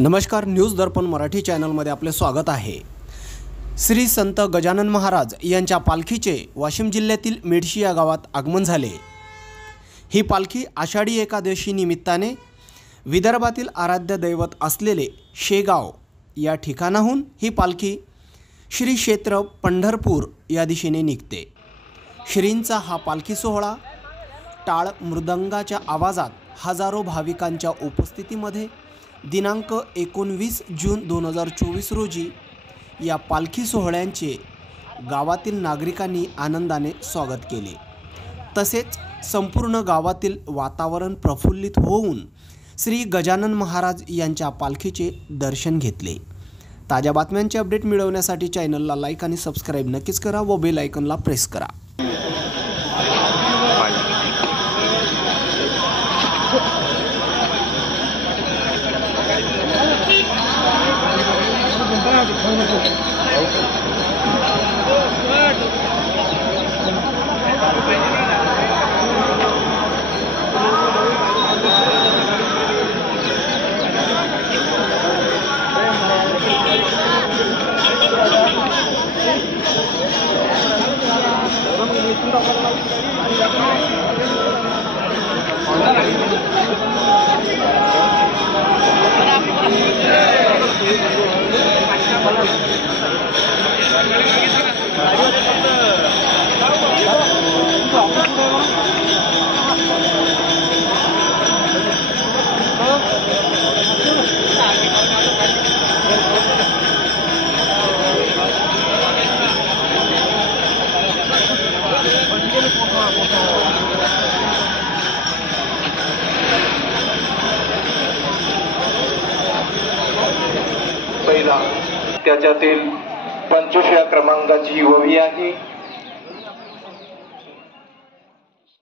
नमस्कार, न्यूज दर्पण मराठी चॅनलमध्ये आपले स्वागत आहे। श्री संत गजानन महाराज यांच्या पालखीचे वाशिम जिल्ह्यातील मेडशी या गावात आगमन झाले। ही पालखी आषाढी एकादशी निमित्ताने विदर्भातील आराध्य दैवत असलेले शेगाव या ठिकाणाहून ही पालखी श्री क्षेत्र पंढरपूर या दिशेने निघते। श्रींचा हा पालखी सोहळा टाळ मृदंगाच्या आवाजात हजारो भाविकांच्या उपस्थितीमध्ये दिनांक 19 जून 2024 रोजी या पालखी सोहळ्यांचे गावातील नागरिकांनी आनंदाने स्वागत केले। तसेच संपूर्ण गावातील वातावरण प्रफुल्लित होऊन श्री गजानन महाराज यांच्या पालखीचे दर्शन घेतले। ताज्या बातम्यांचे अपडेट मिळवण्यासाठी चॅनलला लाईक आणि सबस्क्राइब नक्कीच करा व बेल आयकॉनला प्रेस करा। पहिला त्याच्यातील 25व्या क्रमांकाची ओवी आहे।